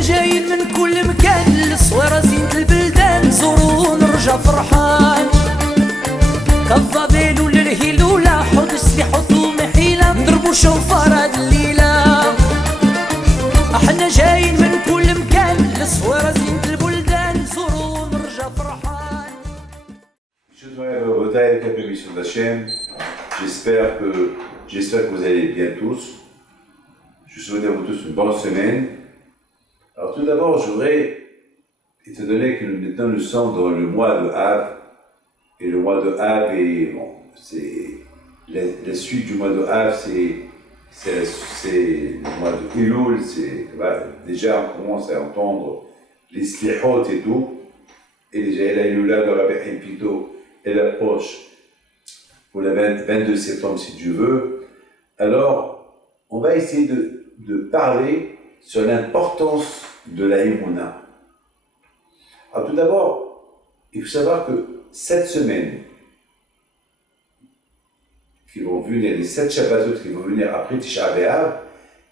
احنا جايين من كل مكان للصويرة زينة البلدان نزورو ونرجع فرحان كالضبيل وللهيلولة حوض السلاح وطوم حيلة نضربو شوفار هاد الليلة احنا جايين من كل مكان للصويرة زينة البلدان نزورو ونرجع فرحان. Je voudrais quelques émissions de la chaîne. J'espère que vous allez bien tous. Je souhaite à vous tous une bonne semaine. Alors tout d'abord, je voudrais, étant donné que maintenant nous sommes dans le mois de Av, et le mois de Av est, bon, c'est la suite du mois de Av, c'est le mois de Elul, déjà on commence à entendre les slihot et tout, et déjà la Elula de Rabbi Chaim Pito, elle approche pour le 22 septembre si Dieu veut. Alors, on va essayer de parler sur l'importance de la Emouna. Alors tout d'abord, il faut savoir que cette semaine, qui vont venir, les 7 Shabbatot qui vont venir après Tisha B'Av,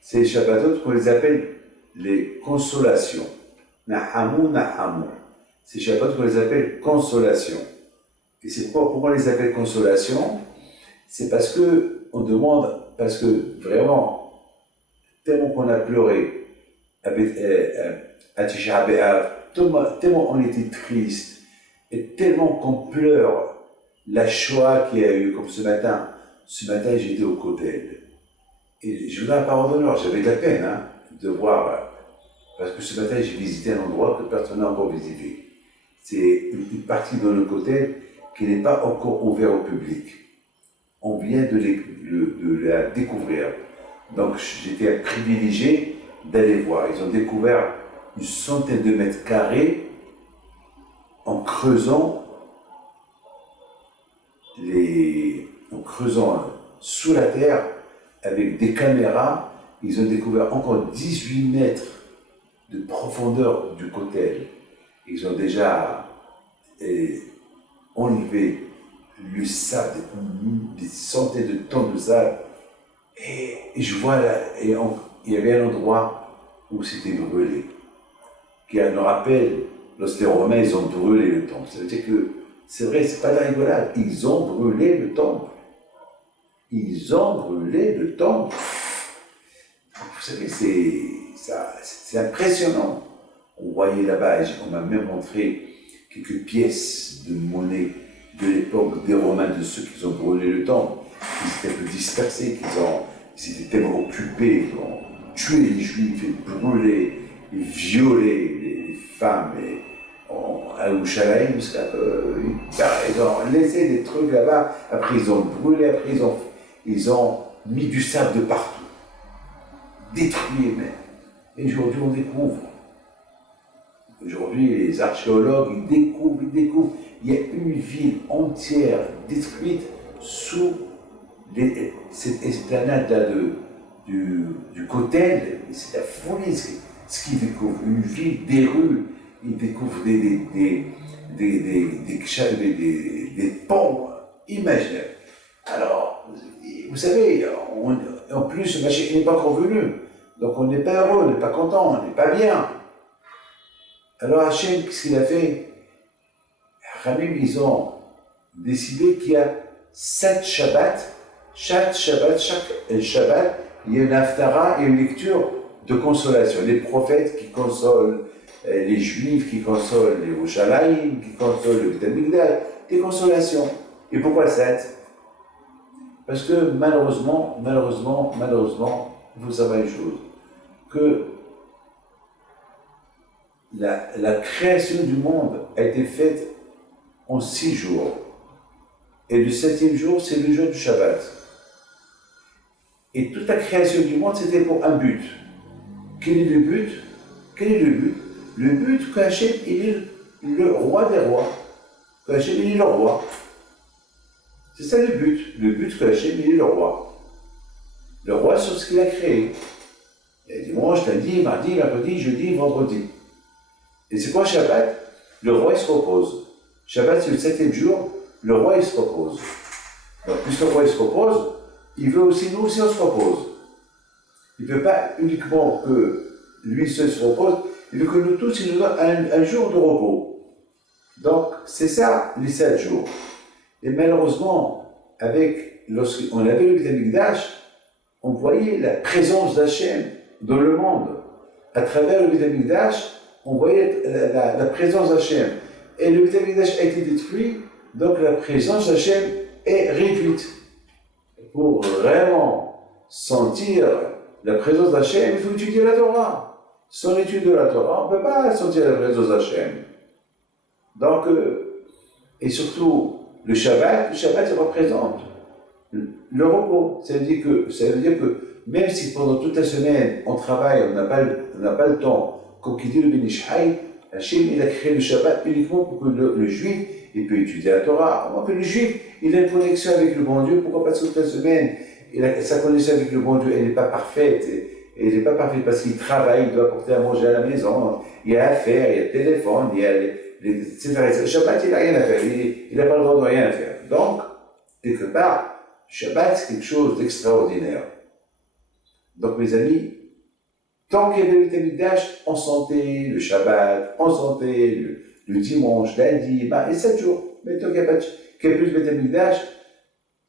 c'est les Shabbatot qu'on les appelle les consolations. Nahamu, Nahamu. C'est Shabbatot qu'on les appelle consolations. Et c'est pourquoi on les appelle consolations? C'est parce que on demande, parce que vraiment, tellement qu'on a pleuré à Tisha B'Av, tellement on était triste, et tellement qu'on pleure la Shoah qu'il y a eu, comme ce matin. Ce matin, j'étais au Kotel. Et je voulais un parole d'honneur, j'avais de la peine de voir, parce que ce matin, j'ai visité un endroit que personne n'a encore visité. C'est une partie de le Kotel qui n'est pas encore ouverte au public. On vient de la découvrir. Donc j'étais privilégié d'aller voir. Ils ont découvert une centaine de mètres carrés en creusant sous la terre avec des caméras. Ils ont découvert encore 18 mètres de profondeur du Kotel. Ils ont déjà enlevé le sable, des centaines de tonnes de sable. Et je vois là, il y avait un endroit où c'était brûlé, qui nous rappelle, lorsque les Romains ils ont brûlé le temple. Ça veut dire que, c'est vrai, c'est pas de la rigolade, ils ont brûlé le temple. Ils ont brûlé le temple. Vous savez, c'est impressionnant. On voyait là-bas, on m'a même montré quelques pièces de monnaie de l'époque des Romains, de ceux qui ont brûlé le temple. Ils étaient un peu dispersés, ils étaient tellement occupés, ils ont tué les Juifs, brûlé, violé les femmes, à Yerushalayim, ils ont laissé des trucs là-bas, après ils ont brûlé, après ils ont mis du sable de partout, détruit même. Et aujourd'hui on découvre. Aujourd'hui les archéologues, ils découvrent, il y a une ville entière détruite sous cette esplanade-là du Kotel. C'est la folie ce qu'ils découvrent. Une ville, des rues, ils découvrent des ponts imaginaires. Alors, vous savez, en plus, Mashiach n'est pas encore venu. Donc on n'est pas heureux, on n'est pas content, on n'est pas bien. Alors Hachem, qu'est-ce qu'il a fait? Ramim, ils ont décidé qu'il y a 7 Shabbats. Chaque Shabbat, il y a une haftara et une lecture de consolation. Les prophètes qui consolent les Juifs, qui consolent les Yerushalayim, qui consolent le Beit HaMikdash, des consolations. Et pourquoi 7? Parce que malheureusement, il faut savoir une chose, que la création du monde a été faite en 6 jours. Et le 7e jour, c'est le jour du Shabbat. Et toute la création du monde, c'était pour un but. Quel est le but? Le but qu'Hachem, il est le roi des rois. Qu'Hachem, il est le roi. C'est ça le but. Le but qu'Hachem, il est le roi. Le roi sur ce qu'il a créé. Il y a dimanche, lundi, mardi, mercredi, jeudi, vendredi. Et c'est quoi Shabbat? Le roi, il se repose. Shabbat, c'est le 7e jour, le roi, il se repose. Donc, puisque le roi, il se repose, il veut aussi, nous aussi, on se repose. Il ne veut pas uniquement que lui seul se repose, il veut que nous tous, il nous donne un jour de repos. Donc, c'est ça, les 7 jours. Et malheureusement, lorsqu'on avait le Beth Amikdash, on voyait la présence d'Hachem dans le monde. À travers le Beth Amikdash, on voyait la présence d'Hachem. Et le Beth Amikdash a été détruit, donc la présence d'Hachem est réduite. Pour vraiment sentir la présence d'Hachem, il faut étudier la Torah. Sans l'étude de la Torah, on ne peut pas sentir la présence d'Hachem. Donc, et surtout, le Shabbat, il représente le repos. Ça veut dire que même si pendant toute la semaine, on travaille, on n'a pas le temps, comme qui dit le Ben Ish Chai, Hachem, il a créé le Shabbat uniquement pour que le Juif, il peut étudier la Torah. Avant que le Juif, il a une connexion avec le bon Dieu. Pourquoi? Parce que toute la semaine, sa connexion avec le bon Dieu, elle n'est pas parfaite. Elle n'est pas parfaite parce qu'il travaille, il doit apporter à manger à la maison. Il y a affaires, il y a le téléphone, il y a etc. Le Shabbat, il n'a rien à faire. Il n'a pas le droit de rien faire. Donc, quelque part, le Shabbat, c'est quelque chose d'extraordinaire. Donc, mes amis, tant qu'il y avait le Beth Amikdash, on sentait le Shabbat, on sentait le dimanche, lundi, les 7 jours. Mais tant qu'il n'y a plus de Beth Amikdash,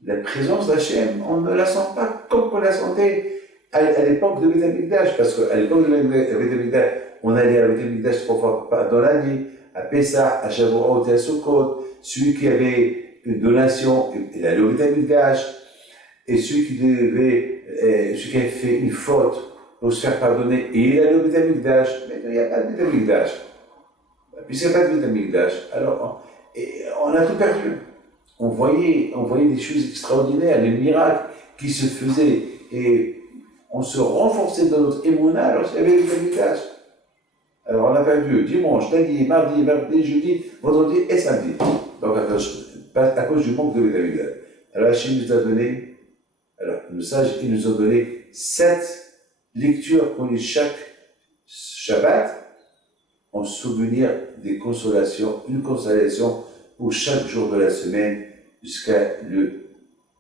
la présence d'Hachem, on ne la sent pas comme on la sentait à l'époque de Beth Amikdash. Parce qu'à l'époque de Beth Amikdash, on allait à Beth Amikdash 3 fois dans l'année, à Pessah, à Shavuot et à Sukkot. Celui qui avait une donation, il allait au Beth Amikdash. Et celui qui avait fait une faute pour se faire pardonner, et il allait au Beth Amikdash. Mais il n'y a pas de Beth Amikdash. Puisqu'il n'y a pas de Beth Amikdash, alors on a tout perdu. On voyait des choses extraordinaires, les miracles qui se faisaient, et on se renforçait dans notre émouna lorsqu'il y avait le Beth Amikdash. Alors on a perdu dimanche, lundi, mardi, jeudi, vendredi et samedi. Donc à cause du manque de Beth Amikdash. Alors Hachem nous a donné, nos sages, ils nous ont donné 7 lectures qu'on lit chaque Shabbat en souvenir des consolations, une consolation pour chaque jour de la semaine jusqu'à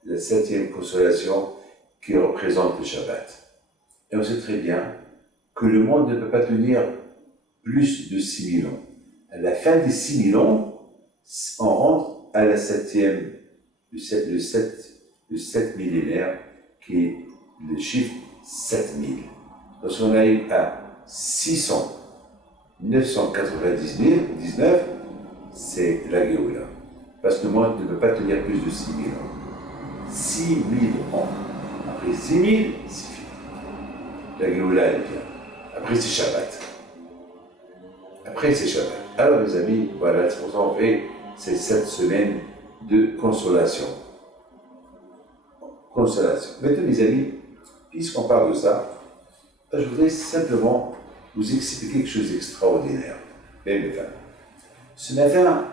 la 7e consolation qui représente le Shabbat. Et on sait très bien que le monde ne peut pas tenir plus de 6000 ans. À la fin des 6000 ans, on rentre à la 7e, le 7 millénaire, qui est le chiffre 7000. Lorsqu'on arrive à 999, c'est la Géoula. Parce que le monde ne peut pas tenir plus de 6000 ans. 6000 ans. Après 6000, c'est fini. La Géoula, elle vient. Après, c'est Shabbat. Alors, mes amis, voilà, c'est pour ça qu'on fait ces 7 semaines de consolation. Maintenant, mes amis, puisqu'on parle de ça, je voudrais simplement vous expliquer quelque chose d'extraordinaire. Ce matin,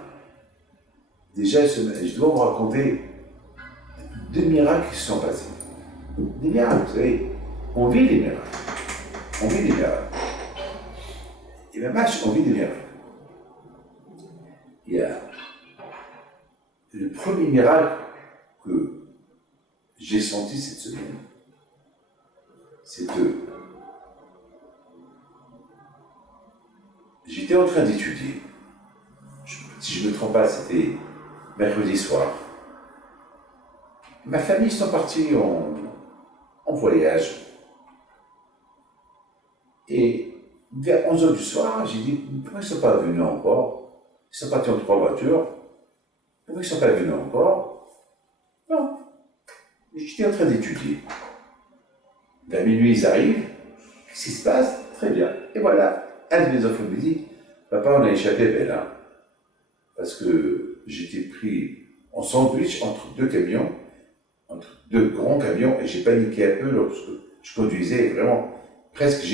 déjà, je dois vous raconter 2 miracles qui se sont passés. Des miracles, vous savez, on vit des miracles. Et bien, on vit des miracles. Il y a le premier miracle que j'ai senti cette semaine, c'est que j'étais en train d'étudier. Si je ne me trompe pas, c'était mercredi soir. Ma famille sont partis en voyage. Et vers 11h du soir, j'ai dit, pourquoi ils ne sont pas venus encore? Ils sont partis en 3 voitures. Pourquoi ils ne sont pas venus encore? Non. J'étais en train d'étudier. Vers minuit, ils arrivent. Qu'est-ce qui se passe? Très bien. Et voilà, un de mes enfants me dit, papa, on a échappé Bella. Parce que j'étais pris en sandwich entre 2 camions, entre 2 grands camions, et j'ai paniqué un peu lorsque je conduisais. Vraiment, presque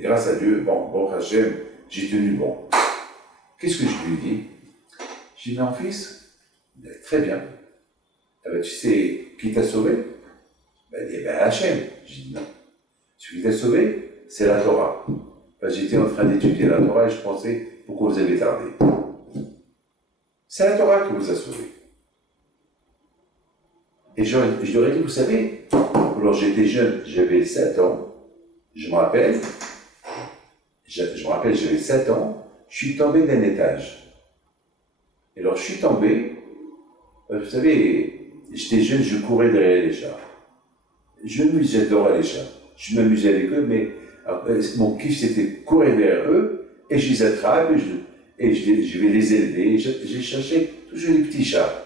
grâce à Dieu, bon Hachem, j'ai tenu bon. Qu'est-ce que je lui ai dit? J'ai dit, mon fils, très bien. Ah ben, tu sais qui t'a sauvé? Il dit, Hachem. J'ai dit, non. Celui qui t'a sauvé, c'est la Torah. J'étais en train d'étudier la Torah et je pensais, pourquoi vous avez tardé? C'est la Torah qui vous a sauvé. Et je leur ai dit, vous savez, alors j'étais jeune, j'avais 7 ans, je me rappelle, je me rappelle, j'avais 7 ans, je suis tombé d'un étage. Et alors, je suis tombé, vous savez, j'étais jeune, je courais derrière les chats. J'adorais les chats. Je m'amusais avec eux, mais mon kiff, c'était courir vers eux, et je les attrape, je vais les élever. J'ai cherché toujours les petits chats.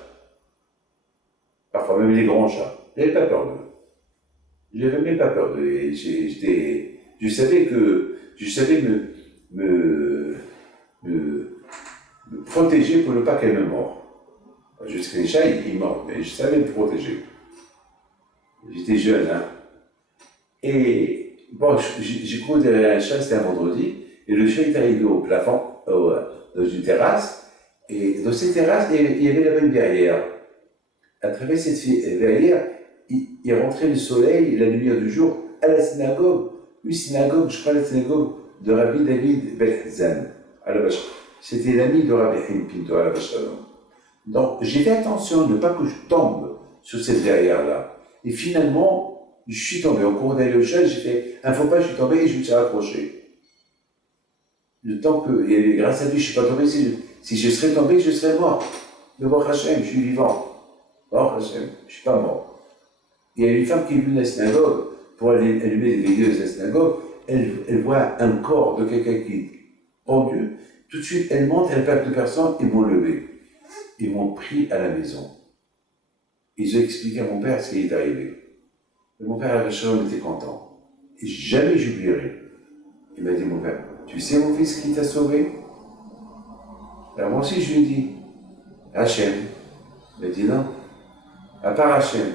Parfois même les grands chats. Je n'avais pas peur d'eux. Je n'avais même pas peur d'eux. Et je savais me protéger pour ne pas qu'elles me mordent. Jusqu'à les chats, ils mordent, mais je savais me protéger. J'étais jeune, hein. Et bon, j'ai couru derrière un chat, c'était un vendredi, et le chat est arrivé au plafond, dans une terrasse, et dans cette terrasse, il y avait la même verrière. À travers cette verrière, il rentrait le soleil, la lumière du jour, à la synagogue. Une synagogue, je crois la synagogue de Rabbi David Ben-Hazan, à la Vache. C'était l'ami de Rabbi Haim Pinto, à la Vache. Donc, j'ai fait attention de ne pas que je tombe sur cette verrière-là. Et finalement, je suis tombé. Au cours d'aller au chat, j'ai fait un faux pas, je suis tombé et je me suis accroché. Le temps que, et grâce à lui, je ne suis pas tombé. Si je serais tombé, je serais mort. Mais bon, Hachem, je suis vivant. Bon, Hachem, je ne suis pas mort. Il y a une femme qui est venue à la synagogue pour aller allumer des veilleuses à la synagogue. Elle voit un corps de quelqu'un qui est pendu. Tout de suite, elle monte, elle parle de personnes, ils m'ont levé. Ils m'ont pris à la maison. Ils ont expliqué à mon père ce qui est arrivé. Et mon père, à la chambre, était content. Et jamais j'oublierai. Il m'a dit, mon père, tu sais mon fils qui t'a sauvé? Alors moi aussi, je lui ai dit, Hachem. Il m'a dit non. À part Hachem,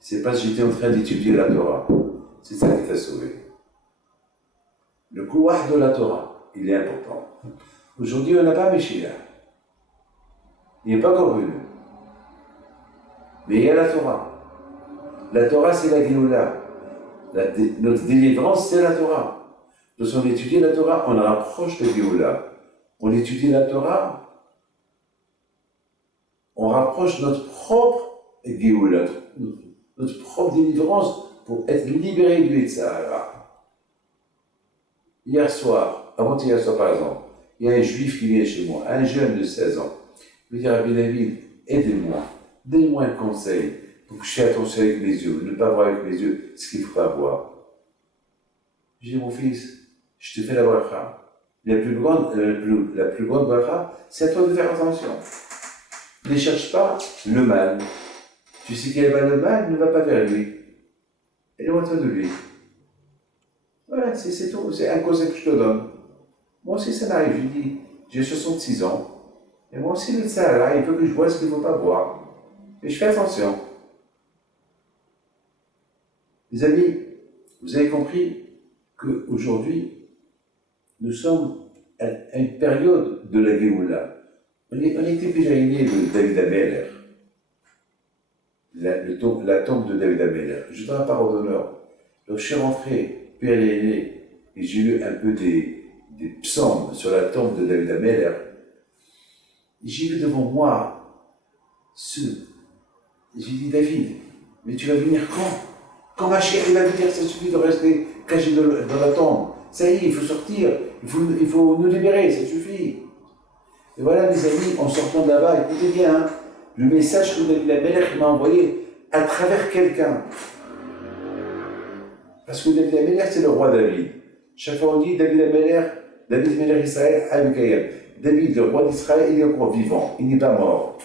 c'est parce que j'étais en train d'étudier la Torah. C'est ça qui t'a sauvé. Le couloir de la Torah, il est important. Aujourd'hui, on n'a pas Meshiach. Il n'est pas encore venu. Mais il y a la Torah. La Torah, c'est la Géoula. Notre délivrance, c'est la Torah. Lorsqu'on étudie la Torah, on rapproche de Géoula. On étudie la Torah, on rapproche notre propre Géoula, notre propre délivrance pour être libéré du Yetzirah. Hier soir, avant-hier soir par exemple, il y a un juif qui vient chez moi, un jeune de 16 ans. Il me dit, Rabbi David, aidez-moi, donnez-moi un conseil pour que je fasse attention avec mes yeux, ne pas voir avec mes yeux ce qu'il ne faut pas voir. Je dis, mon fils, je te fais la bracha. La plus grande bracha, c'est à toi de faire attention. Ne cherche pas le mal. Tu sais qu'il va le mal, ne va pas vers lui. Éloigne-toi de lui. Voilà, c'est tout. C'est un conseil que je te donne. Moi aussi, ça m'arrive. Je dis, j'ai 66 ans. Et moi aussi, le Sahara, il faut que je vois ce qu'il ne faut pas voir. Et je fais attention. Les amis, vous avez compris qu'aujourd'hui, nous sommes à une période de la Géoula. On était déjà aînés de David Ameller. La tombe de David Ameller. Je donne la parole d'honneur. Donc je suis rentré, Père l'aîné, et j'ai lu un peu des psaumes sur la tombe de David Ameller. J'ai vu devant moi j'ai dit, David, mais tu vas venir quand? Quand ma chère va venir, ça suffit de rester caché dans la tombe. Ça y est, il faut sortir, il faut nous libérer, ça suffit. Et voilà, mes amis, en sortant de là-bas, écoutez bien, hein, le message que David Ameller m'a envoyé à travers quelqu'un. Parce que David Ameller, c'est le roi David. Chaque fois on dit David Ameller Israël, Abikayem. David, le roi d'Israël, il est encore vivant, il n'est pas mort.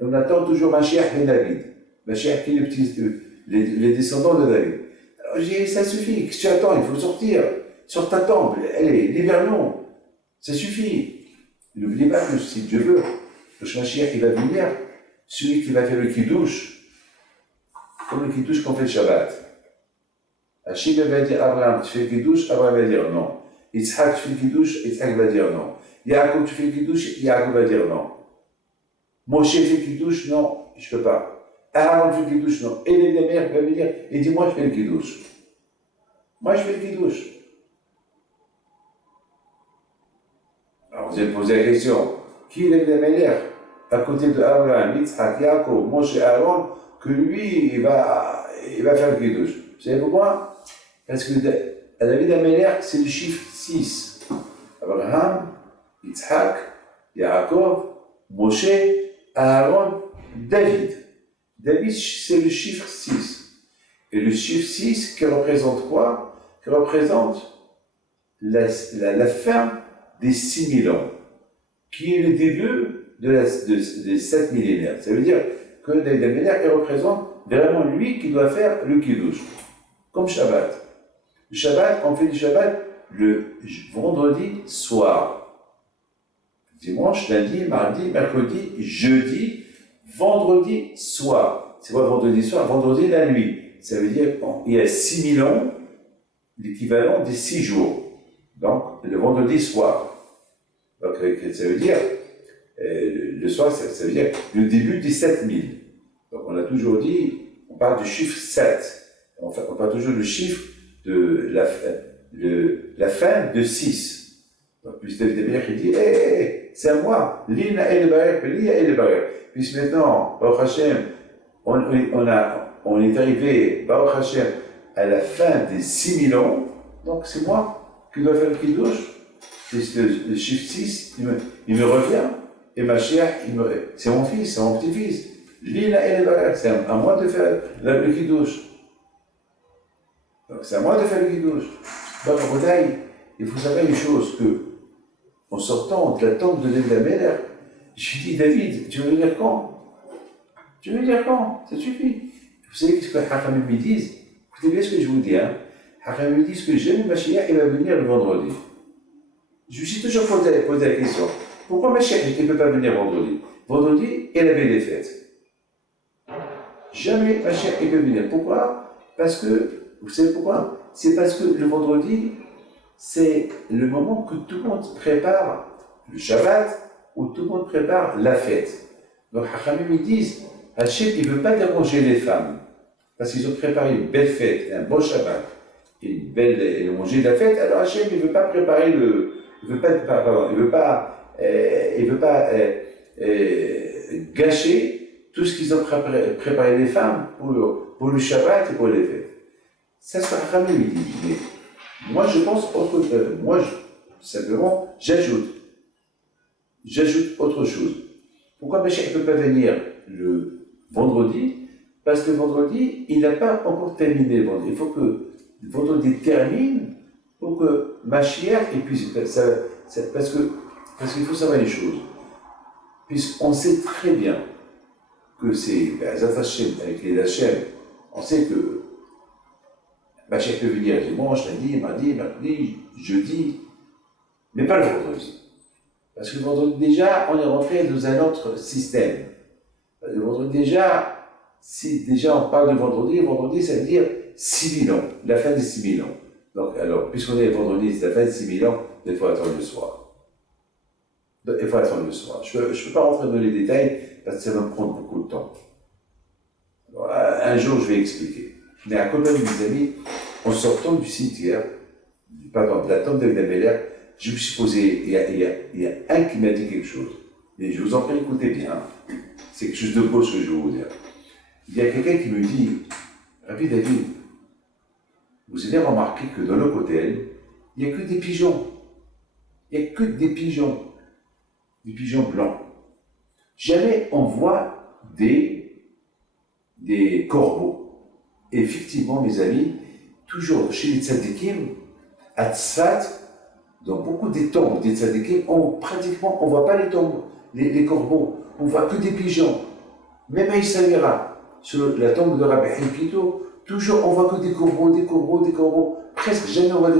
Et on attend toujours Mashiach et David. Mashiach qui est les descendants de David. Alors j'ai dit, ça suffit, qu'est-ce que tu attends, il faut sortir. Sors ta tombe, allez, libère-nous. Ça suffit. N'oubliez pas que si Dieu veut, le Mashiach il va venir, celui qui va faire le kiddush, comme le kiddush qu'on fait le Shabbat. Hachim va dire Abraham, tu fais le kiddush, Abraham va dire non. Yitzhak, tu fais le kiddush, Yitzhak va dire non. Yaakov, tu fais le kiddush, Yaakov va dire non. Moshe fait le kiddush, non, je ne peux pas. Aaron fait le kiddush, non. Et les mères va venir et dit moi je fais le kiddush. Moi je fais le kiddush. Alors vous avez posé la question, qui est le meilleur à côté de Abraham, Yitzhak, Yaakov, Moshe, Aaron, que lui il va faire le kiddush. Vous savez pourquoi? Parce que David Améler, c'est le chiffre 6. Abraham, Yitzhak, Yaakov, Moshe, Aaron, David. David, c'est le chiffre 6. Et le chiffre 6 qui représente quoi? Qui représente la fin des 6000 ans, qui est le début des 7 millénaires. Ça veut dire que David Améler, il représente vraiment lui qui doit faire le Kiddush, comme Shabbat. Le Shabbat, on fait du Shabbat le vendredi soir. Dimanche, lundi, mardi, mercredi, jeudi, vendredi soir. C'est quoi vendredi soir? Vendredi la nuit. Ça veut dire qu'il y a 6000 ans, l'équivalent des 6 jours. Donc, le vendredi soir. Donc, ça veut dire, le soir, ça veut dire le début des 7000. Donc, on a toujours dit, on parle du chiffre 7. On parle toujours du chiffre de la fin de 6. Donc, puis David Améler qui dit, c'est à moi, Lina et le Barak, Lia et le Barak. Puis maintenant, Baruch Hashem, on est arrivé, Baruch Hashem, à la fin des 6000 ans, donc c'est moi qui dois faire le Kiddush. C'est le chiffre 6, il me revient, et ma chère, c'est mon fils, c'est mon petit-fils. Lina et le Barak, c'est à moi de faire le Kiddush. Donc c'est à moi de faire le Kiddush. Donc, en Boudaï, il faut savoir une chose, que en sortant de la tombe de David Améler, je lui dis, David, tu veux venir quand? Tu veux venir quand? Ça suffit. Vous savez ce que les Hachamim me disent? Écoutez bien ce que je vous dis. Hachamim me disent que jamais Mashiach il va venir le vendredi. Je me suis toujours posé la question. Pourquoi Mashiach ne peut pas venir vendredi? Vendredi est la veille des fêtes. Jamais Mashiach ne peut venir. Pourquoi? Parce que, vous savez pourquoi? C'est parce que le vendredi, c'est le moment que tout le monde prépare le Shabbat, où tout le monde prépare la fête. Donc, Hachamim me disent, Hachem, il ne veut pas déranger les femmes, parce qu'ils ont préparé une belle fête, un beau Shabbat, et ils ont mangé la fête, alors Hachem, il ne veut pas préparer il veut pas gâcher tout ce qu'ils ont préparé les femmes pour le Shabbat et pour les fêtes. C'est ce que Hachamim me dit. Mais moi, je pense simplement, j'ajoute autre chose. Pourquoi Mashiach ne peut pas venir le vendredi? Parce que le vendredi, il n'a pas encore terminé le vendredi. Il faut que le vendredi termine pour que Mashiach puisse. Parce qu'il faut savoir les choses. Puisqu'on sait très bien que c'est avec les Hachem, on sait que Mashiach peut venir dimanche, lundi, mardi, mercredi, jeudi, mais pas le vendredi. Parce que le vendredi, déjà, on est rentré dans un autre système. Le vendredi, déjà, si déjà on parle de vendredi, ça veut dire 6000 ans, la fin des 6000 ans. Donc, alors, puisqu'on est le vendredi, c'est la fin des 6000 ans, il faut attendre le soir. Il faut attendre le soir. Je ne peux pas rentrer dans les détails, parce que ça va me prendre beaucoup de temps. Alors, un jour, je vais expliquer. Mais à côté de mes amis, en sortant du cimetière, de la tombe de David Améler, je me suis posé, il y a un qui m'a dit quelque chose. Et je vous en prie, écoutez bien. C'est quelque chose de beau ce que je vais vous dire. Il y a quelqu'un qui me dit, Rabbi David, vous avez remarqué que dans le hôtel, il n'y a que des pigeons. Il n'y a que des pigeons. Des pigeons blancs. Jamais on voit des corbeaux. Et effectivement, mes amis, toujours chez les tzadikim, à Tzfat, dans beaucoup des tombes des tzadikim, pratiquement, on ne voit pas les tombes, les corbeaux. On ne voit que des pigeons. Même à Issaïra, sur la tombe de Rabbi Pito, toujours on voit que des corbeaux. Presque jamais on voit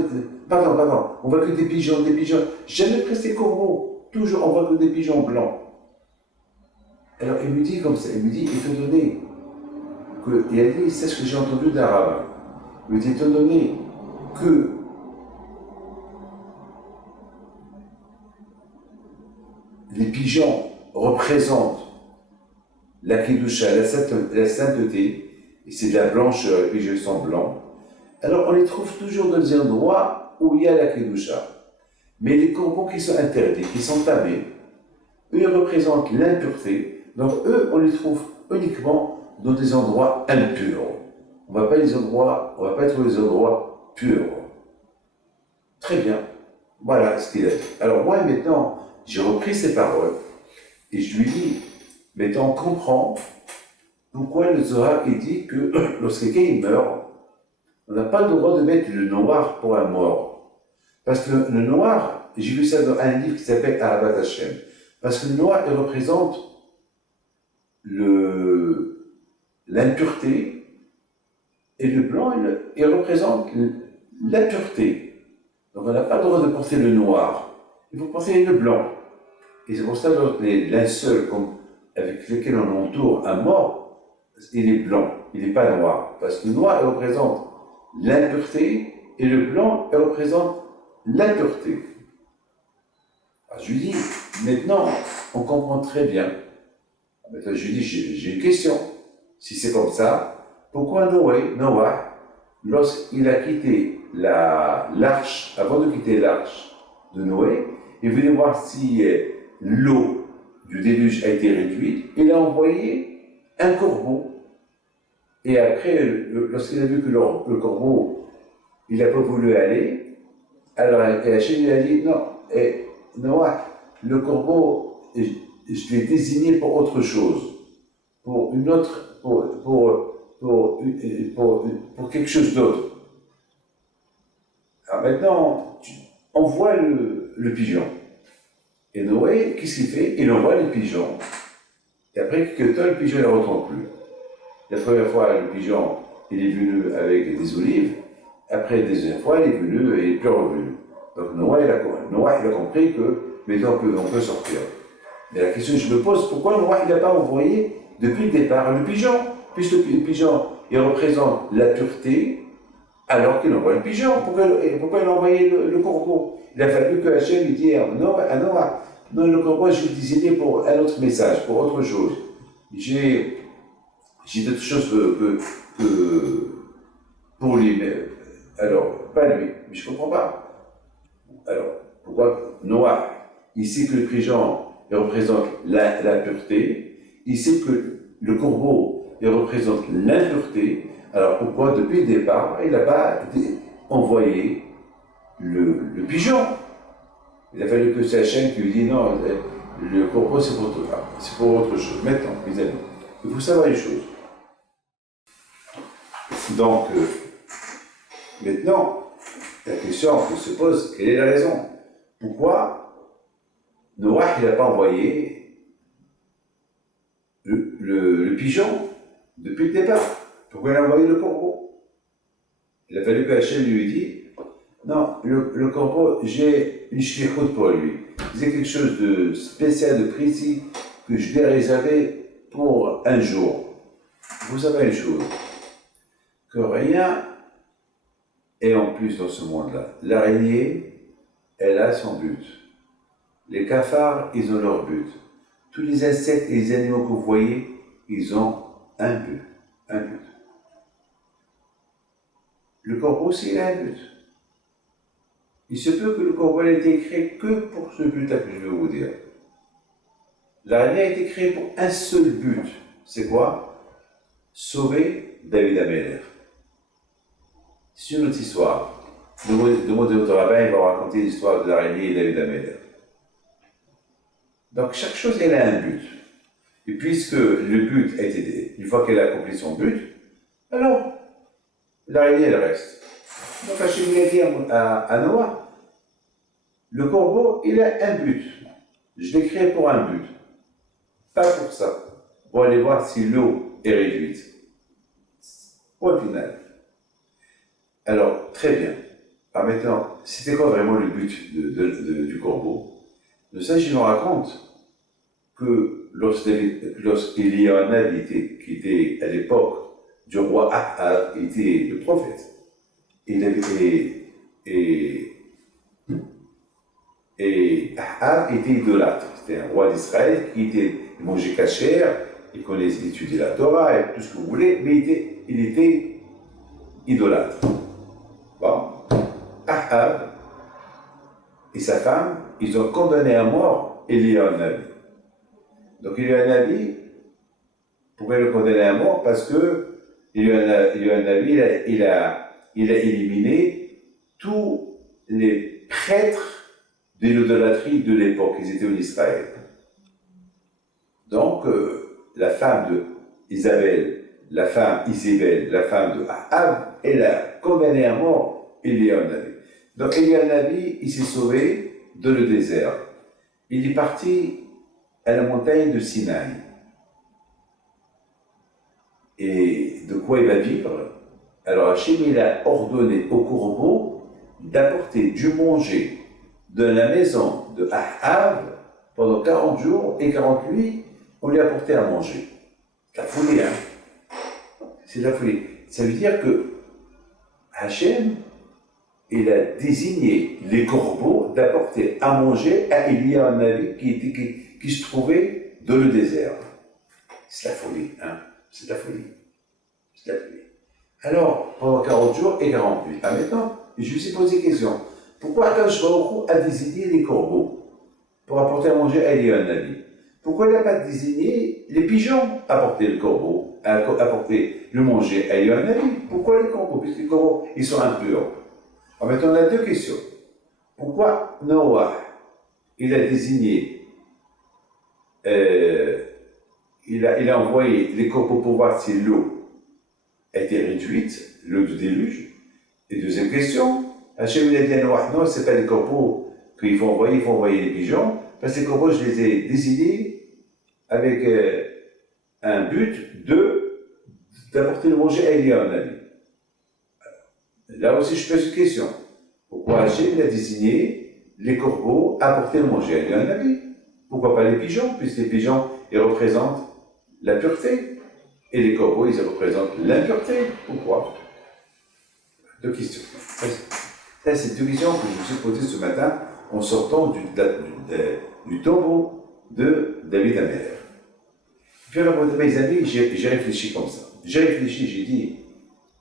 on voit que des pigeons. Jamais presque des corbeaux. Toujours on voit que des pigeons blancs. Alors il me dit comme ça, il me dit, étant donné il a dit, c'est ce que j'ai entendu d'un rabbin. Il me dit, étant donné que les pigeons représentent la Kedusha, la sainteté, et c'est de la blancheur, les pigeons sont blancs, alors on les trouve toujours dans des endroits où il y a la Kedusha. Mais les corbeaux qui sont interdits, qui sont tamés, eux, ils représentent l'impureté, donc eux, on les trouve uniquement dans des endroits impurs. On ne va pas trouver des endroits purs. Très bien. Voilà ce qu'il a dit. Alors moi, maintenant, j'ai repris ses paroles et je lui dis, maintenant, on comprend pourquoi le Zohar il dit que lorsque quelqu'un meurt, on n'a pas le droit de mettre le noir pour un mort. Parce que le noir, j'ai vu ça dans un livre qui s'appelle Ahavat Hashem. Parce que le noir, il représente l'impureté, et le blanc, il représente la pureté. Donc on n'a pas le droit de porter le noir. Il faut porter le blanc. Et c'est pour ça que les linceuls avec lesquels on entoure un mort, il est blanc, il n'est pas noir. Parce que le noir, il représente l'impureté, et le blanc, il représente la pureté. Alors je lui dis, maintenant, on comprend très bien. Maintenant, je lui dis, j'ai une question. Si c'est comme ça, pourquoi Noah, lorsqu'il a quitté l'arche, avant de quitter l'arche de Noé, il voulait voir si l'eau du déluge a été réduite, il a envoyé un corbeau. Et après, lorsqu'il a vu que le corbeau, il n'a pas voulu aller, alors Hachem lui a dit, non, Noah, le corbeau, je l'ai désigné pour autre chose, pour une autre, pour quelque chose d'autre. Alors maintenant, on voit le pigeon. Et Noé, qu'est-ce qu'il fait? Il envoie le pigeon. Et après quelques temps, le pigeon ne retourne plus. La première fois, le pigeon, il est venu avec des olives. Après, la deuxième fois, il est venu et il n'est plus revenu. Donc Noé, il a compris que maintenant on peut sortir. Mais la question que je me pose, pourquoi Noé n'a pas envoyé depuis le départ le pigeon? Puisque le pigeon, il représente la pureté, alors qu'il envoie le pigeon. Pourquoi il a envoyé le corbeau? Il a fallu que Hachem lui dise à Noah, non, le corbeau, je l'ai désigné pour un autre message, pour autre chose. J'ai d'autres choses que pour lui. Alors, pas lui, mais je ne comprends pas. Alors, pourquoi Noah, il sait que le pigeon, il représente la pureté, il sait que le corbeau, il représente l'impureté, alors pourquoi depuis le départ, il n'a pas envoyé le pigeon? Il a fallu que c'est Hachem qui lui dise non, le corbeau c'est pour autre chose. Maintenant, mes amis, il faut savoir une chose. Donc, maintenant, la question qui se pose, quelle est la raison? Pourquoi Noah n'a pas envoyé le pigeon depuis le départ? Pourquoi il a envoyé le corbeau? Il a fallu que Hachem lui dise non, le corbeau, j'ai une shlichut pour lui. C'est quelque chose de spécial, de précis, que je l'ai réservé pour un jour. Vous savez une chose, que rien est en plus dans ce monde-là. L'araignée, elle a son but. Les cafards, ils ont leur but. Tous les insectes et les animaux que vous voyez, ils ont un but. Un but. Le corbeau aussi, il a un but. Il se peut que le corbeau ait été créé que pour ce but-là que je vais vous dire. L'araignée a été créée pour un seul but. C'est quoi? Sauver David Améler. C'est une autre histoire. De notre rabbin, il va raconter l'histoire de l'araignée et David Améler. Donc chaque chose, elle a un but. Et puisque le but a été, une fois qu'elle a accompli son but, alors l'araignée, elle reste. Donc Hachem a dit à Noah, le corbeau, il a un but. Je l'ai créé pour un but. Pas pour ça. Pour aller voir si l'eau est réduite. Point final. Alors, très bien. Alors maintenant, c'était quoi vraiment le but du corbeau? Le sage, il nous raconte que lorsqu'Éliana, qui était à l'époque du roi Ahab, était le prophète, et Ahab était idolâtre. C'était un roi d'Israël qui mangeait cachère, il étudiait la Torah et tout ce que vous voulez, mais il était idolâtre. Bon. Ahab et sa femme, ils ont condamné à mort Éliana. Donc Éliana pouvait le condamner à mort parce que Éliana il a éliminé tous les prêtres de l'idolâtrie de l'époque, ils étaient en Israël. Donc, la femme de Isabelle, la femme de Ahab, elle a condamné à mort Élia le Nabi. Donc Élia le Nabi, il s'est sauvé dans le désert. Il est parti à la montagne de Sinaï. Et de quoi il va vivre? Alors Hachem, il a ordonné au corbeau d'apporter du manger de la maison de Ahab pendant 40 jours et 40 nuits, on lui a apporté à manger. C'est la folie, hein? C'est la folie. Ça veut dire que Hachem, il a désigné les corbeaux d'apporter à manger à Élia un Nabi qui se trouvait dans le désert. C'est la folie, hein? C'est la folie. C'est la folie. Alors, pendant 40 jours et 40 nuits. Maintenant, je me suis posé une question. Pourquoi Akadosh Baruch Hu a désigné les corbeaux pour apporter à manger à Élia un Nabi? Pourquoi il n'a pas désigné les pigeons à apporter le corbeau, à apporter le manger à Élia un Nabi? Pourquoi les corbeaux? Puisque les corbeaux, ils sont impurs. Alors maintenant, on a deux questions. Pourquoi Noah, il a désigné, il a envoyé les corbeaux pour voir si l'eau était réduite, l'eau du déluge? Et deuxième question, Hachem il a dit à Noah, non, ce n'est pas les corbeaux qu'il faut envoyer les pigeons, parce que les corbeaux, je les ai désignés avec un but d'apporter le manger à Élia un Nabi. Là aussi, je pose une question. Pourquoi Hachem a désigné les corbeaux à apporter le manger à Élia un Nabi? Pourquoi pas les pigeons? Puisque les pigeons, ils représentent la pureté. Et les corbeaux, ils représentent l'impureté. Pourquoi? Deux questions. Ça, c'est deux questions que je me suis posées ce matin en sortant du tombeau de David Améler. Puis alors, mes amis, j'ai réfléchi comme ça. J'ai dit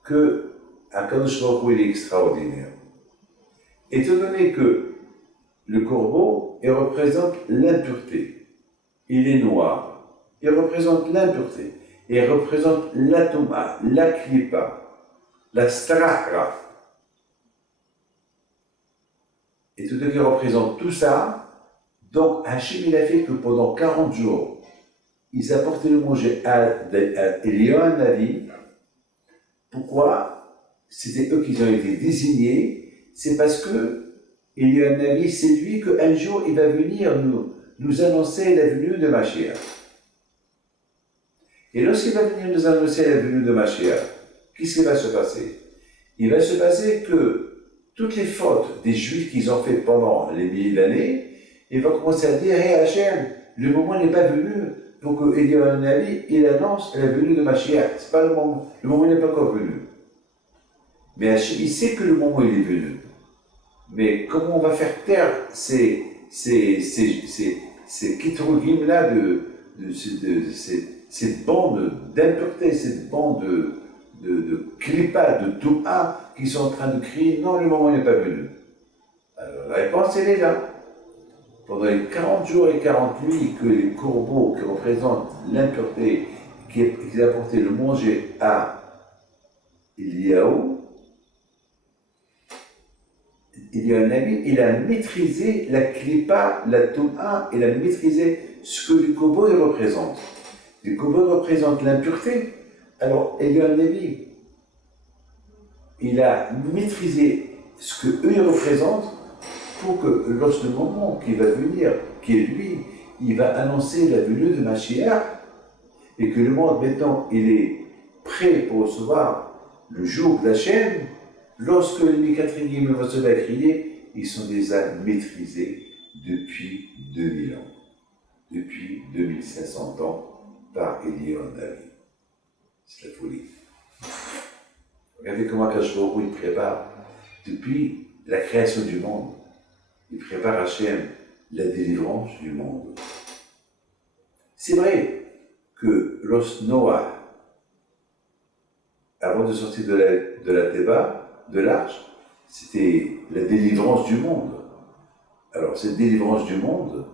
que Akadosh Baruch Hu, il est extraordinaire. Étant donné que le corbeau, il représente l'impureté. Il est noir. Il représente l'impureté. Il représente l'atoma, la klipa, la strahra. Et tout ce qui représente tout ça, donc Hachem il a fait que pendant 40 jours, ils apportaient le manger à Élia un Nabi. Pourquoi? C'était eux qui ont été désignés. C'est parce que Élia un Nabi, c'est lui qu'un jour il va venir nous annoncer la venue de Mashiach. Et lorsqu'il va venir nous annoncer la venue de Mashiach, qu'est-ce qui va se passer? Il va se passer que toutes les fautes des Juifs qu'ils ont faites pendant les milliers d'années, ils vont commencer à dire, hey Hachem, le moment n'est pas venu pour que Élia un Nabi, il annonce la venue de Mashiach. C'est pas le moment n'est pas encore venu. Mais Hachem, il sait que le moment il est venu. Mais comment on va faire taire ces kitrogim là cette bande d'impureté, cette bande de klipa, de touma, qui sont en train de crier, non, le moment n'est pas venu. Alors la réponse, elle est là. Pendant les 40 jours et 40 nuits que les corbeaux qui représentent l'impureté, qui apportaient le manger à Eliaou, il y a un ami, il a maîtrisé la klipa, la touma, il a maîtrisé ce que les corbeaux représentent. Les corbeaux représentent l'impureté. Alors, Élia un Nabi, il a maîtrisé ce que eux représentent pour que, lorsque le moment qui va venir, qui est lui, il va annoncer la venue de Mashiach, et que le monde maintenant, il est prêt pour recevoir le jour de la chaîne, lorsque les Mikatrigim vont se la crier, ils sont déjà maîtrisés depuis 2000 ans, depuis 2500 ans, par Élia un Nabi. C'est la folie. Regardez comment Akadosh Baruch Hu il prépare, depuis la création du monde, il prépare Hachem la délivrance du monde. C'est vrai que lorsque Noah, avant de sortir de la Théba, de l'arche, c'était la délivrance du monde. Alors cette délivrance du monde,